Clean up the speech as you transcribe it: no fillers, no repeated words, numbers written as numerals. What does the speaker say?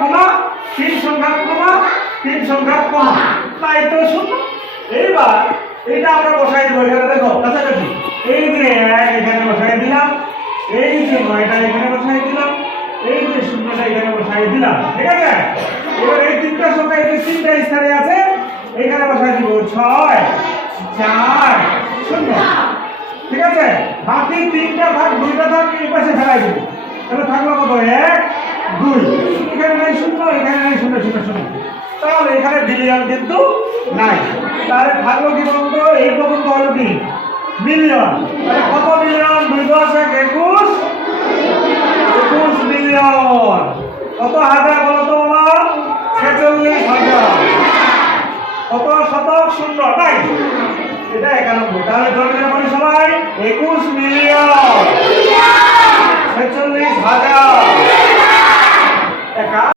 কমা 3 সংখ্যা কমা 3 সংখ্যা কমা, তাই তো শূন্য। এইবার এটা আমরা বসাই দেব এখানে, দেখো কাছাকাছি। এই যে 1 এখানে বসাই দিলাম, এই যে 9টা এখানে বসাই দিলাম, এই যে 0টা এখানে বসাই দিলাম, ঠিক আছে। এবার এই তিনটা সংখ্যা এই যে তিনটা স্থানে আছে এখানে বসাই দিব 6 4 0, ঠিক আছে। বাকি তিনটা ভাগ দুইটা ভাগ এই পাশে ফেলাই দিব, তাহলে থাকলো কত 1 2, এখানে নাই 0 এখানে নাই 0 0 0, তাহলে এখানে বিলিয়ন কিন্তু নাই। তাহলে থাকলো কি বলতো, এই পর্যন্ত হলো কি মিলিয়ন। তাহলে কত মিলিয়ন? 2 10 21 মিলিয়ন। কত হাজার বলো তো বাবা? 46,000। কত শতক? শূন্য, তাই এটা 91। তাহলে জন্মের পরে সবাই 21